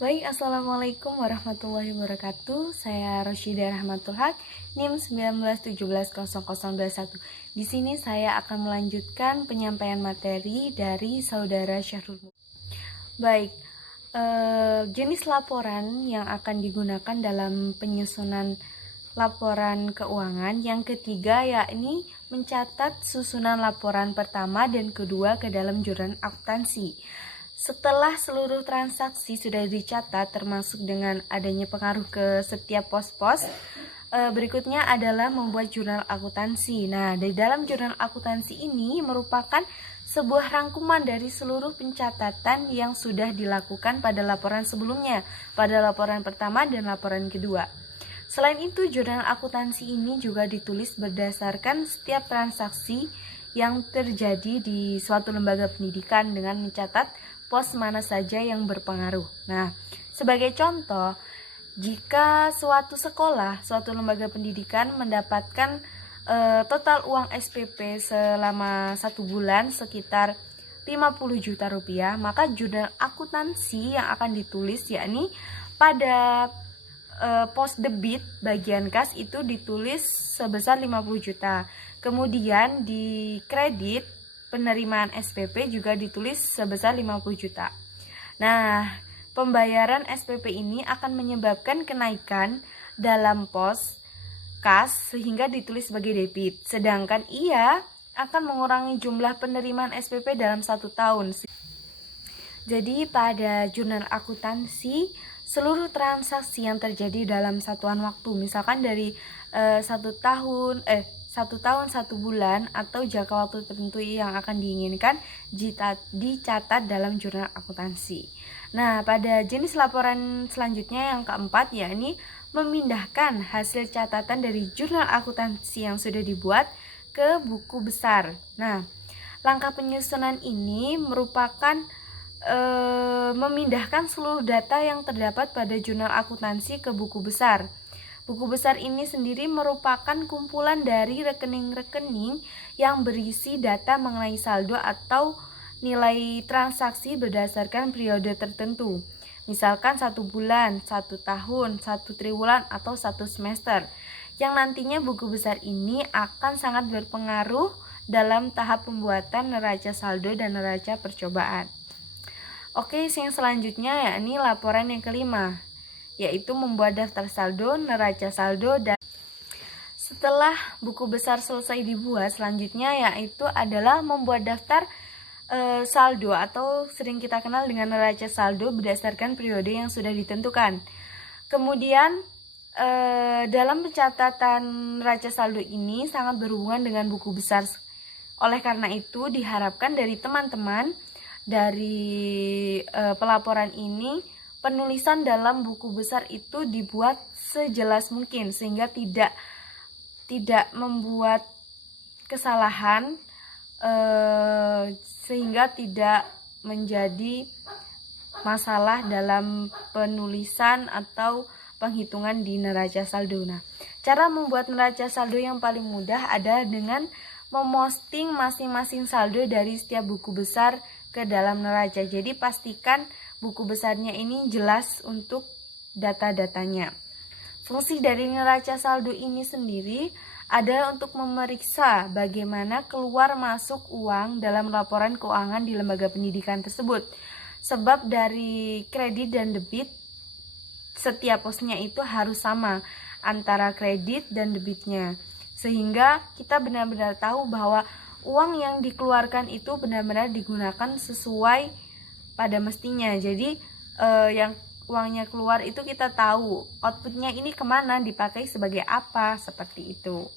Baik, Assalamualaikum warahmatullahi wabarakatuh. Saya Rosyida Rahmatul Haq, NIM 19170021. Di sini saya akan melanjutkan penyampaian materi dari Saudara Syahrul. Baik, jenis laporan yang akan digunakan dalam penyusunan laporan keuangan yang ketiga yakni mencatat susunan laporan pertama dan kedua ke dalam jurnal akuntansi. Setelah seluruh transaksi sudah dicatat termasuk dengan adanya pengaruh ke setiap pos-pos, berikutnya adalah membuat jurnal akuntansi. Nah, di dalam jurnal akuntansi ini merupakan sebuah rangkuman dari seluruh pencatatan yang sudah dilakukan pada laporan sebelumnya, pada laporan pertama dan laporan kedua. Selain itu, jurnal akuntansi ini juga ditulis berdasarkan setiap transaksi yang terjadi di suatu lembaga pendidikan dengan mencatat pos mana saja yang berpengaruh. Nah, sebagai contoh, jika suatu sekolah, suatu lembaga pendidikan mendapatkan total uang SPP selama 1 bulan sekitar 50 juta rupiah, maka jurnal akuntansi yang akan ditulis yakni pada pos debit bagian kas itu ditulis sebesar 50 juta. Kemudian di kredit penerimaan SPP juga ditulis sebesar 50 juta. Nah, pembayaran SPP ini akan menyebabkan kenaikan dalam pos kas sehingga ditulis sebagai debit. Sedangkan ia akan mengurangi jumlah penerimaan SPP dalam 1 tahun. Jadi pada jurnal akuntansi seluruh transaksi yang terjadi dalam satuan waktu, misalkan dari 1 tahun, 1 bulan atau jangka waktu tertentu yang akan diinginkan dicatat dalam jurnal akuntansi. Nah, pada jenis laporan selanjutnya yang keempat yakni memindahkan hasil catatan dari jurnal akuntansi yang sudah dibuat ke buku besar. Nah, langkah penyusunan ini merupakan memindahkan seluruh data yang terdapat pada jurnal akuntansi ke buku besar. Buku besar ini sendiri merupakan kumpulan dari rekening-rekening yang berisi data mengenai saldo atau nilai transaksi berdasarkan periode tertentu. Misalkan 1 bulan, 1 tahun, 1 triwulan, atau 1 semester. Yang nantinya buku besar ini akan sangat berpengaruh dalam tahap pembuatan neraca saldo dan neraca percobaan. Oke, yang selanjutnya yakni laporan yang kelima, yaitu membuat daftar saldo, neraca saldo, dan setelah buku besar selesai dibuat, selanjutnya yaitu adalah membuat daftar saldo atau sering kita kenal dengan neraca saldo berdasarkan periode yang sudah ditentukan. Kemudian dalam pencatatan neraca saldo ini sangat berhubungan dengan buku besar. Oleh karena itu diharapkan dari teman-teman dari pelaporan ini penulisan dalam buku besar itu dibuat sejelas mungkin sehingga tidak membuat kesalahan, sehingga tidak menjadi masalah dalam penulisan atau penghitungan di neraca saldo. Nah, cara membuat neraca saldo yang paling mudah adalah dengan memosting masing-masing saldo dari setiap buku besar ke dalam neraca. Jadi pastikan buku besarnya ini jelas untuk data-datanya. Fungsi dari neraca saldo ini sendiri adalah untuk memeriksa bagaimana keluar masuk uang dalam laporan keuangan di lembaga pendidikan tersebut. Sebab dari kredit dan debit setiap posnya itu harus sama antara kredit dan debitnya. Sehingga kita benar-benar tahu bahwa uang yang dikeluarkan itu benar-benar digunakan sesuai pada mestinya. Jadi yang uangnya keluar itu kita tahu outputnya ini kemana, dipakai sebagai apa, seperti itu.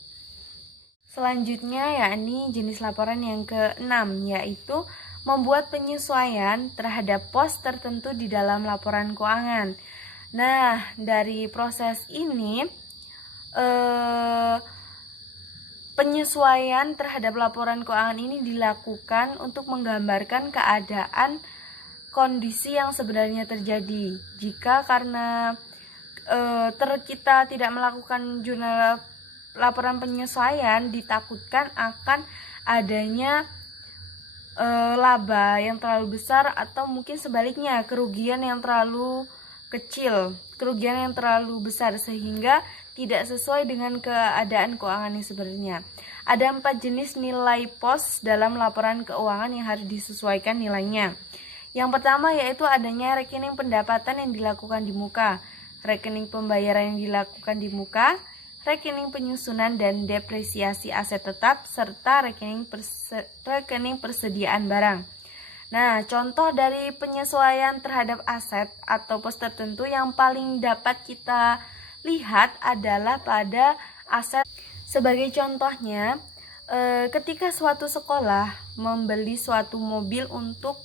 Selanjutnya yakni jenis laporan yang ke-6, yaitu membuat penyesuaian terhadap pos tertentu di dalam laporan keuangan. Nah, dari proses ini penyesuaian terhadap laporan keuangan ini dilakukan untuk menggambarkan keadaan kondisi yang sebenarnya terjadi. Jika karena kita tidak melakukan jurnal laporan penyesuaian, ditakutkan akan adanya laba yang terlalu besar atau mungkin sebaliknya kerugian yang terlalu kecil, kerugian yang terlalu besar sehingga tidak sesuai dengan keadaan keuangan yang sebenarnya. Ada 4 jenis nilai pos dalam laporan keuangan yang harus disesuaikan nilainya. Yang pertama yaitu adanya rekening pendapatan yang dilakukan di muka, rekening pembayaran yang dilakukan di muka, rekening penyusunan dan depresiasi aset tetap, serta rekening persediaan barang. Nah, contoh dari penyesuaian terhadap aset atau pos tertentu yang paling dapat kita lihat adalah pada aset. Sebagai contohnya, ketika suatu sekolah membeli suatu mobil untuk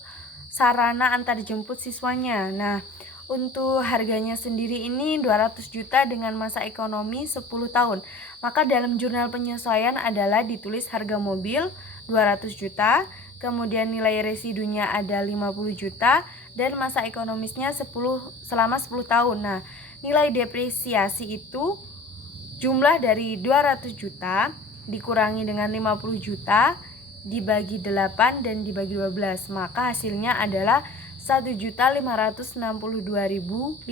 sarana antar jemput siswanya. Nah, untuk harganya sendiri ini 200 juta dengan masa ekonomi 10 tahun. Maka dalam jurnal penyesuaian adalah ditulis harga mobil 200 juta, kemudian nilai residunya ada 50 juta dan masa ekonomisnya selama 10 tahun. Nah, nilai depresiasi itu jumlah dari 200 juta dikurangi dengan 50 juta dibagi 8 dan dibagi 12, maka hasilnya adalah Rp1.562.500.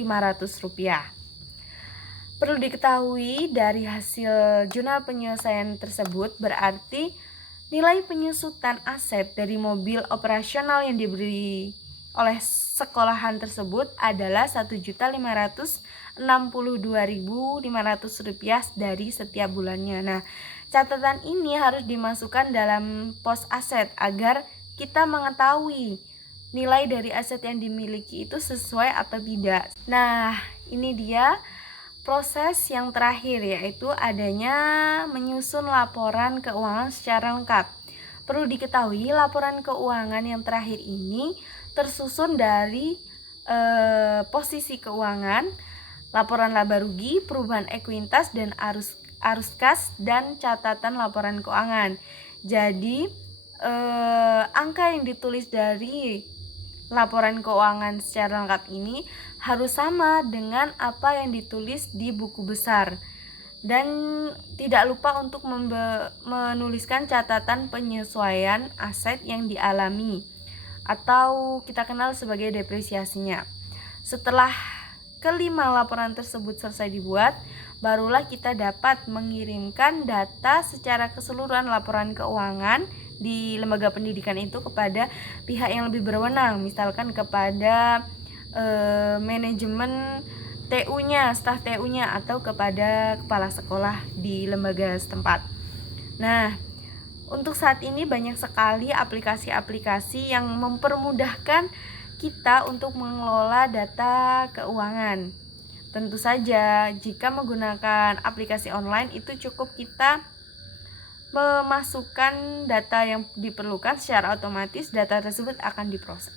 Perlu diketahui dari hasil jurnal penyelesaian tersebut berarti nilai penyusutan aset dari mobil operasional yang diberi oleh sekolahan tersebut adalah Rp1.562.500 dari setiap bulannya. Nah, catatan ini harus dimasukkan dalam pos aset agar kita mengetahui nilai dari aset yang dimiliki itu sesuai atau tidak. Nah, ini dia proses yang terakhir yaitu adanya menyusun laporan keuangan secara lengkap. Perlu diketahui laporan keuangan yang terakhir ini tersusun dari posisi keuangan, laporan laba rugi, perubahan ekuitas dan arus kas dan catatan laporan keuangan. Jadi angka yang ditulis dari laporan keuangan secara lengkap ini harus sama dengan apa yang ditulis di buku besar. Dan tidak lupa untuk menuliskan catatan penyesuaian aset yang dialami atau kita kenal sebagai depresiasinya. Setelah kelima laporan tersebut selesai dibuat, barulah kita dapat mengirimkan data secara keseluruhan laporan keuangan di lembaga pendidikan itu kepada pihak yang lebih berwenang, misalkan kepada manajemen TU-nya, staf TU-nya atau kepada kepala sekolah di lembaga setempat. Nah, untuk saat ini banyak sekali aplikasi-aplikasi yang mempermudahkan kita untuk mengelola data keuangan. Tentu saja, jika menggunakan aplikasi online itu cukup kita memasukkan data yang diperlukan secara otomatis, data tersebut akan diproses.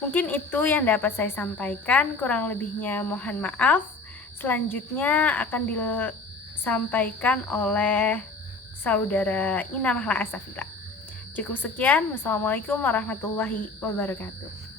Mungkin itu yang dapat saya sampaikan, kurang lebihnya mohon maaf. Selanjutnya akan disampaikan oleh Saudara Ina Mahla Asafila. Cukup sekian. Wassalamualaikum warahmatullahi wabarakatuh.